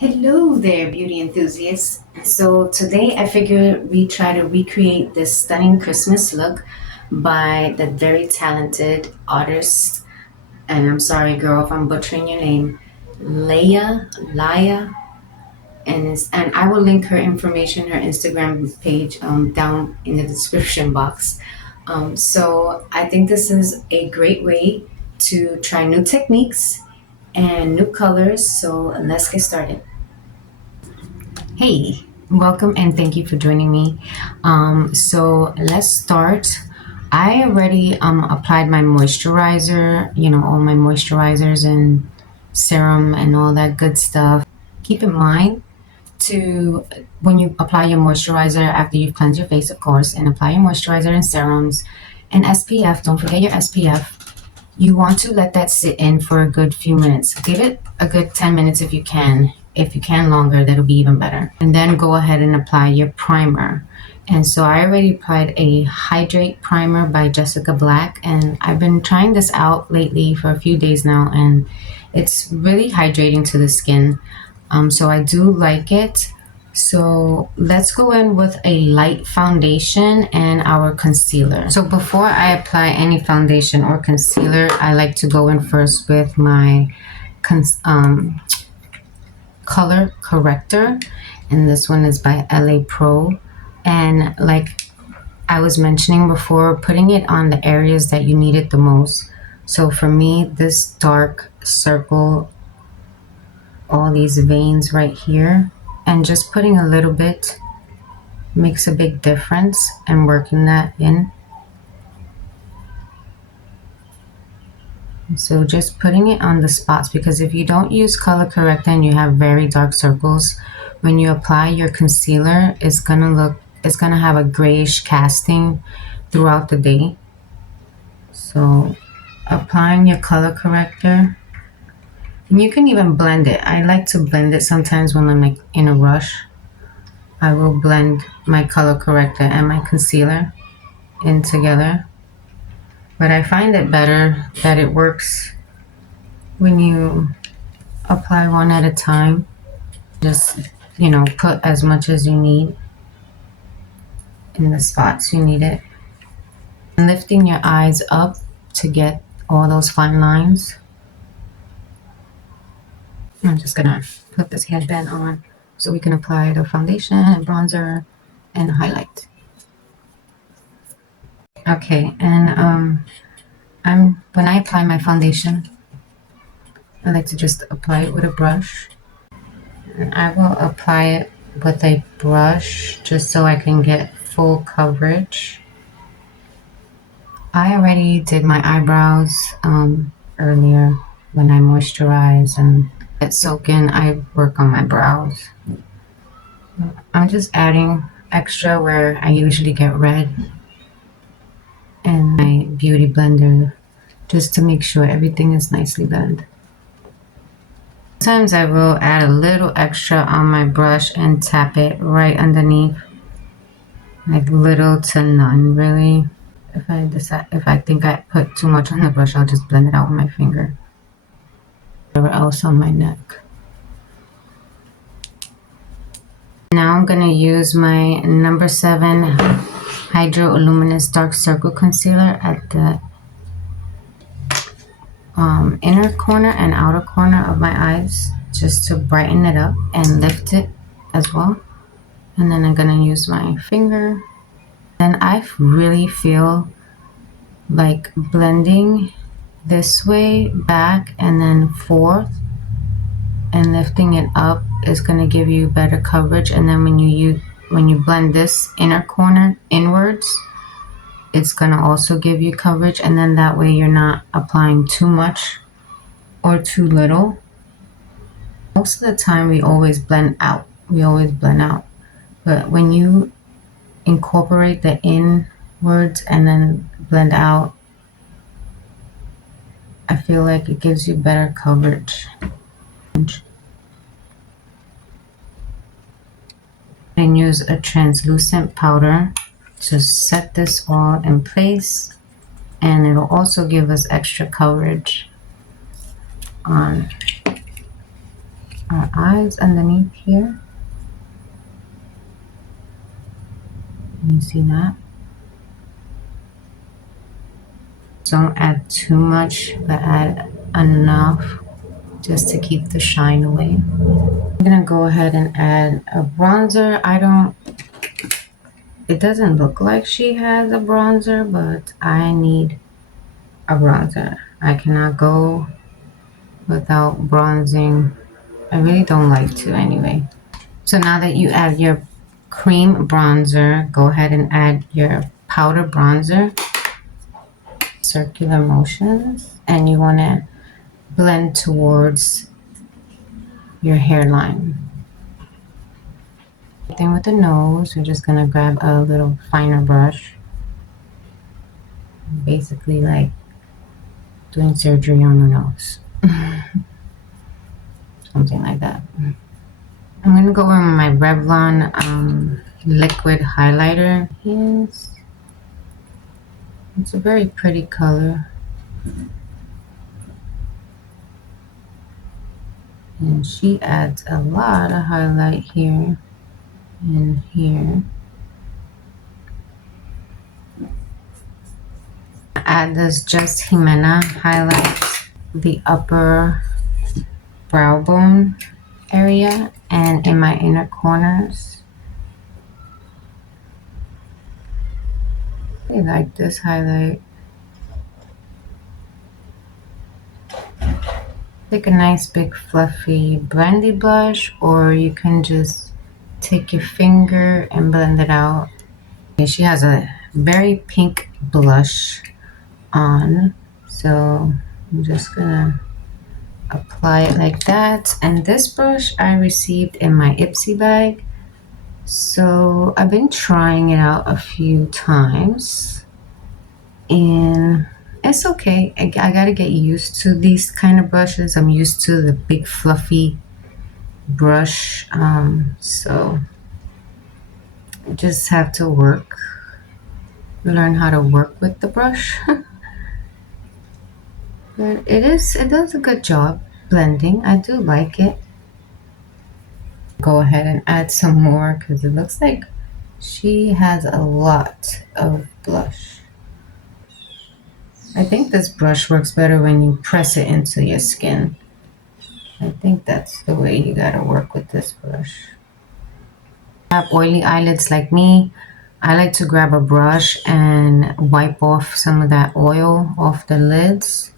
Hello there, beauty enthusiasts. So today I figured we try to recreate this stunning Christmas look by the very talented artist, and I'm sorry, girl, if I'm butchering your name, Laya, and I will link her information, her Instagram page, down in the description box. So I think this is a great way to try new techniques and new colors. So let's get started. Hey, welcome and thank you for joining me. So let's start. I already applied my moisturizer, all my moisturizers and serum and all that good stuff. Keep in mind to when you apply your moisturizer after you've cleansed your face, of course, and apply your moisturizer and serums and SPF. Don't forget your SPF. You want to let that sit in for a good few minutes. Give it a good 10 minutes if you can. If you can longer, that'll be even better. And then go ahead and apply your primer. And so I already applied a Hydrate primer by Jessica Black, and I've been trying this out lately for a few days now, and it's really hydrating to the skin. So I do like it. So let's go in with a light foundation and our concealer. So before I apply any foundation or concealer, I like to go in first with my color corrector, and this one is by LA Pro. And like I was mentioning before, putting it on the areas that you need it the most. So for me, this dark circle, all these veins right here, and just putting a little bit makes a big difference, and working that in. So just putting it on the spots, because if you don't use color corrector and you have very dark circles, when you apply your concealer, it's gonna have a grayish casting throughout the day. So applying your color corrector, and you can even blend it. I like to blend it sometimes when I'm like in a rush. I will blend my color corrector and my concealer in together. But I find it better that it works when you apply one at a time. Just, put as much as you need in the spots you need it. And lifting your eyes up to get all those fine lines. I'm just gonna put this headband on so we can apply the foundation and bronzer and highlight. Okay, and when I apply my foundation, I like to just apply it with a brush. And I will apply it with a brush just so I can get full coverage. I already did my eyebrows earlier when I moisturize and get soak in. I work on my brows. I'm just adding extra where I usually get red and my beauty blender just to make sure everything is nicely blended. Sometimes I will add a little extra on my brush and tap it right underneath, like little to none really. If I think I put too much on the brush, I'll just blend it out with my finger. Whatever else on my neck. Now I'm gonna use my number 7 Hydraluminous Dark Circle Concealer at the inner corner and outer corner of my eyes, just to brighten it up and lift it as well. And then I'm gonna use my finger. And I really feel like blending this way back and then forth and lifting it up is gonna give you better coverage. And then when you blend this inner corner inwards, it's gonna also give you coverage, and then that way you're not applying too much or too little. Most of the time we always blend out. But when you incorporate the inwards and then blend out, I feel like it gives you better coverage. And use a translucent powder to set this all in place, and it'll also give us extra coverage on our eyes underneath here. You see that? Don't add too much, but add enough just to keep the shine away. I'm gonna go ahead and add a bronzer. It doesn't look like she has a bronzer, but I need a bronzer. I cannot go without bronzing. I really don't like to anyway. So now that you add your cream bronzer, go ahead and add your powder bronzer. Circular motions, and you want to blend towards your hairline. Then with the nose, we're just gonna grab a little finer brush, basically like doing surgery on her nose. Something like that. I'm gonna go in with my Revlon liquid highlighter. Yes, it's a very pretty color. And she adds a lot of highlight here and here. Add this Just Jimena highlight, the upper brow bone area and in my inner corners. I like this highlight. Take a nice big fluffy blendy blush, or you can just take your finger and blend it out. Okay, she has a very pink blush on, so I'm just gonna apply it like that. And this brush I received in my Ipsy bag, so I've been trying it out a few times and it's okay. I gotta get used to these kind of brushes. I'm used to the big fluffy brush, so I just have to learn how to work with the brush. But it does a good job blending. I do like it. Go ahead and add some more because it looks like she has a lot of blush. I think this brush works better when you press it into your skin. I think that's the way you gotta work with this brush. Have oily eyelids like me, I like to grab a brush and wipe off some of that oil off the lids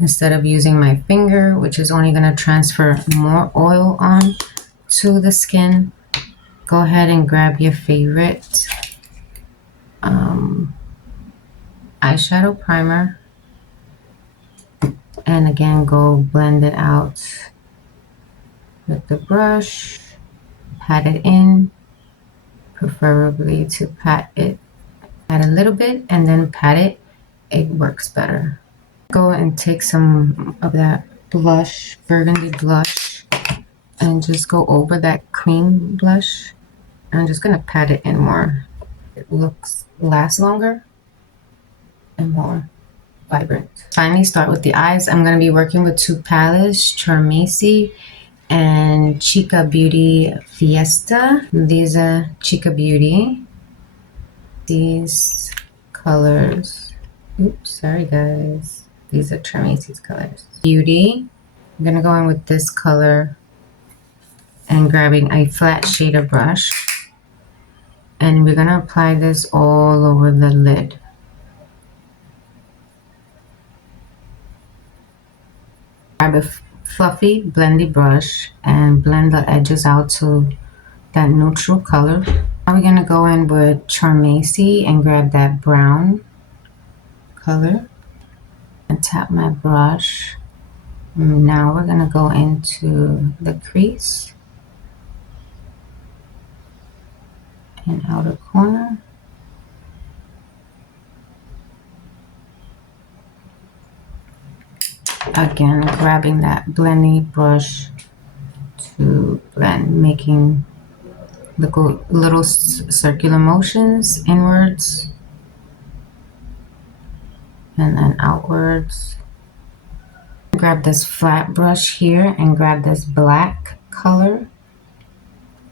instead of using my finger, which is only gonna transfer more oil on to the skin. Go ahead and grab your favorite eyeshadow primer, and again go blend it out with the brush. Pat it in, preferably to pat a little bit and then pat it. It works better. Go and take some of that blush, burgundy blush, and just go over that cream blush. I'm just gonna pat it in more. It lasts longer and more vibrant. Finally, start with the eyes. I'm gonna be working with two palettes, Charmacy and Chica Beauty Fiesta. These are Chica Beauty. These colors, oops, sorry guys. These are Charmacy's colors. Beauty. I'm gonna go in with this color and grabbing a flat shader brush. And we're gonna apply this all over the lid. Grab a fluffy blendy brush and blend the edges out to that neutral color. Now we're gonna go in with Charmacy and grab that brown color and tap my brush. Now we're gonna go into the crease and outer corner. Again, grabbing that blending brush to blend, making the little circular motions inwards and then outwards. Grab this flat brush here and grab this black color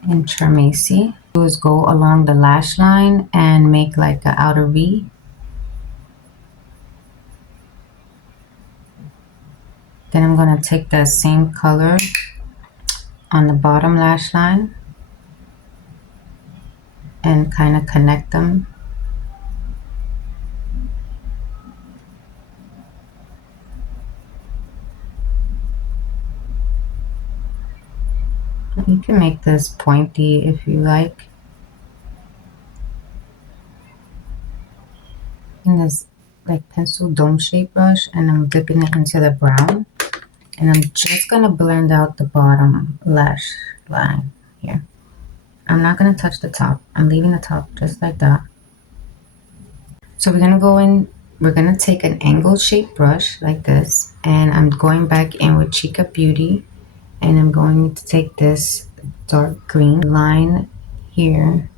in Ceramides. Do is go along the lash line and make like an outer V. Then I'm going to take that same color on the bottom lash line and kind of connect them. You can make this pointy if you like. In this like pencil dome shape brush, and I'm dipping it into the brown. And I'm just going to blend out the bottom lash line here. I'm not going to touch the top. I'm leaving the top just like that. So we're going to go in, we're going to take an angled shape brush like this, and I'm going back in with Chica Beauty, and I'm going to take this dark green line here.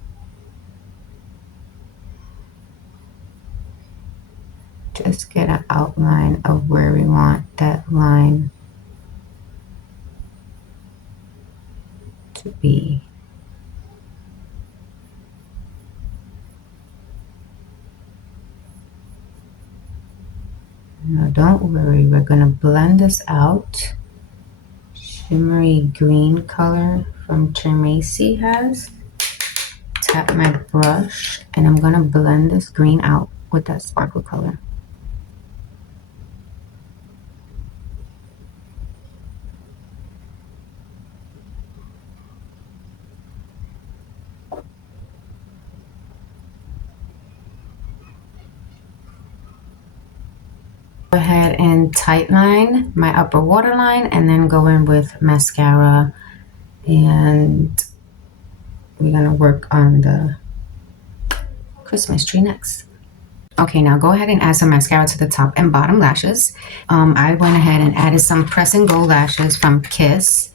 Just get an outline of where we want that line to be. Now don't worry, we're going to blend this out. Shimmery green color from Ceramides has. Tap my brush and I'm going to blend this green out with that sparkle color. Go ahead and tightline my upper waterline and then go in with mascara, and we're going to work on the Christmas tree next. Okay, now go ahead and add some mascara to the top and bottom lashes. I went ahead and added some Press and Go lashes from Kiss,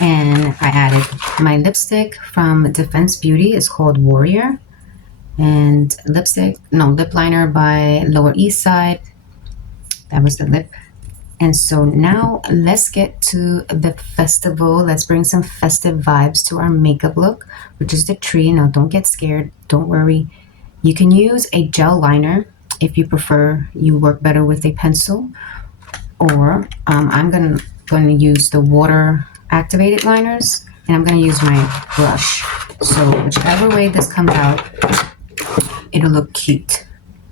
and I added my lipstick from Defense Beauty. It's called Warrior, and lip liner by Lower East Side. That was the lip. And so now let's get to the festival. Let's bring some festive vibes to our makeup look, which is the tree. Now don't get scared. Don't worry. You can use a gel liner if you prefer. You work better with a pencil. Or I'm going to use the water activated liners, and I'm going to use my brush. So whichever way this comes out, it'll look cute.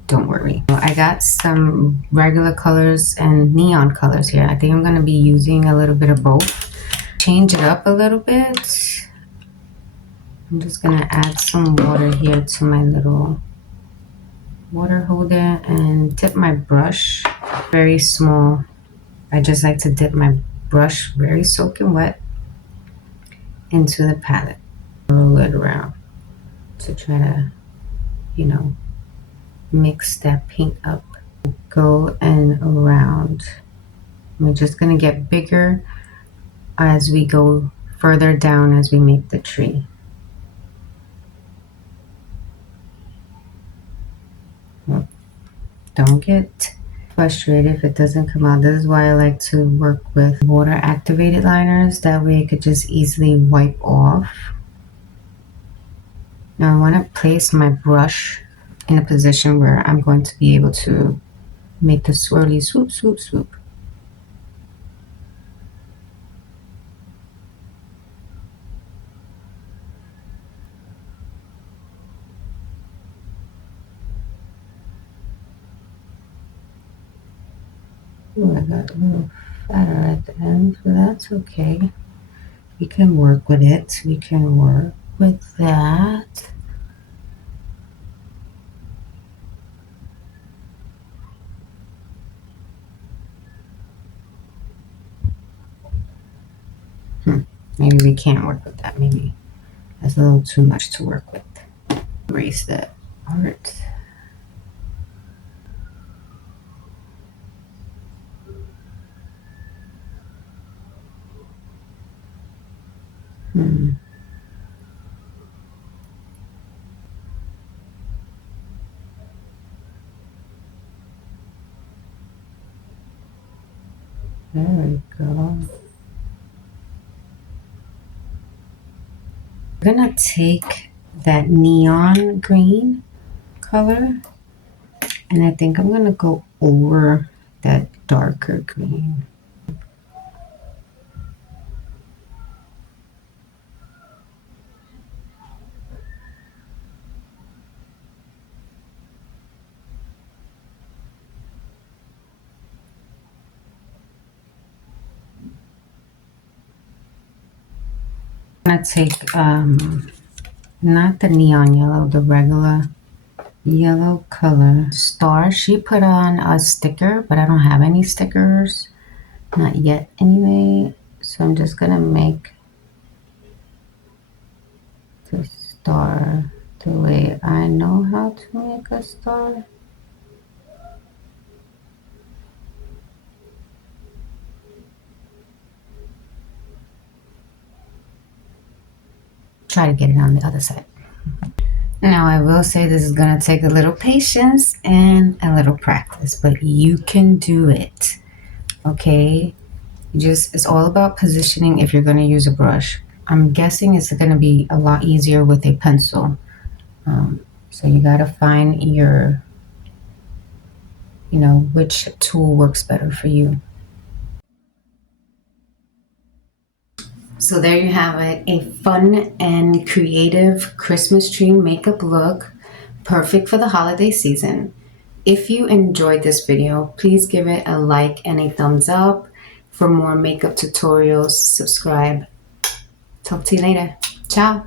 Don't worry. I got some regular colors and neon colors here. I think I'm going to be using a little bit of both. Change it up a little bit. I'm just going to add some water here to my little water holder and dip my brush very small. I just like to dip my brush very soaking wet into the palette. Roll it around to try to, mix that paint up. Go and around. We're just going to get bigger as we go further down as we make the tree. Don't get frustrated if it doesn't come out. This is why I like to work with water activated liners. That way it could just easily wipe off. Now I want to place my brush in a position where I'm going to be able to make the swirly swoop, swoop, swoop. Ooh, I got a little fatter at the end, but that's okay. We can work with it. We can work with that. Maybe we can't work with that. Maybe that's a little too much to work with. Erase that art. There we go. gonna take that neon green color, and I think I'm gonna go over that darker green. I'm gonna take not the neon yellow, the regular yellow color. Star, she put on a sticker, but I don't have any stickers, not yet anyway. So I'm just gonna make the star the way I know how to make a star. Try to get it on the other side. Now I will say this is gonna take a little patience and a little practice, but you can do it, okay? It's all about positioning if you're gonna use a brush. I'm guessing it's gonna be a lot easier with a pencil. So you gotta find your, which tool works better for you. So there you have it, a fun and creative Christmas tree makeup look, perfect for the holiday season. If you enjoyed this video, please give it a like and a thumbs up. For more makeup tutorials, subscribe. Talk to you later. Ciao.